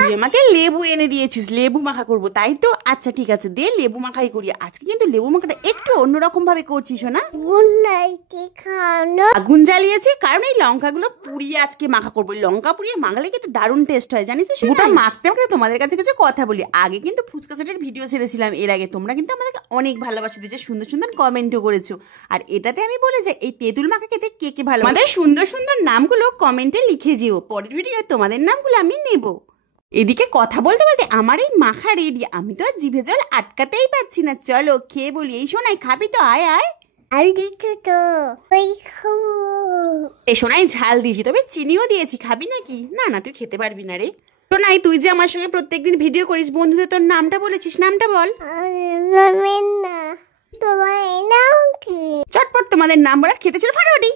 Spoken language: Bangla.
তুই আমাকে লেবু এনে দিয়েছিস, লেবু মাখা করবো তাই তো? আচ্ছা ঠিক আছে, দে লেবু মাখাই করি। আজকে কিন্তু লেবু মাখাটা একটু অন্যরকম ভাবে করছিস না? আগুন জ্বালিয়েছি কারণ এই লঙ্কাগুলো পুড়িয়ে আজকে মাখা করবো। লঙ্কা পুড়িয়ে মাখালে কিন্তু দারুণ টেস্ট হয় জানিস তো। ওটা মাখতে মাখতে তোমাদের কাছে কিছু কথা বলি। আগে কিন্তু ফুচকা সেটের ভিডিও ছেড়েছিলাম এর আগে, তোমরা কিন্তু আমাদেরকে অনেক ভালোবাসা দিয়েছো, সুন্দর সুন্দর কমেন্টও করেছো। আর এটাতে আমি বলে যাই এই তেঁতুল মাখা খেতে কে কে ভালো, আমাদের সুন্দর সুন্দর নামগুলো কমেন্টে লিখে যেও, পরের ভিডিও তোমাদের নামগুলো আমি নেব। এদিকে কথা বলতে বলতে আমার এই মাখা রেডি, আমি তো আর জিভে জল আটকাতেই পাচ্ছি না। চলো খেয়ে বলি। এই শোনাই খাবি তো? আয় আয়। সোনাই ঝাল দিয়েছি, তবে চিনিও দিয়েছি, খাবি নাকি? না না তুই খেতে পারবি না রে। সোনাই তুই যে আমার সঙ্গে প্রত্যেকদিন ভিডিও করিস, বন্ধুদের তোর নামটা বলেছিস, নামটা বল। চটপট তোমাদের নাম বলার খেতে ছিল ফাটাফাটি।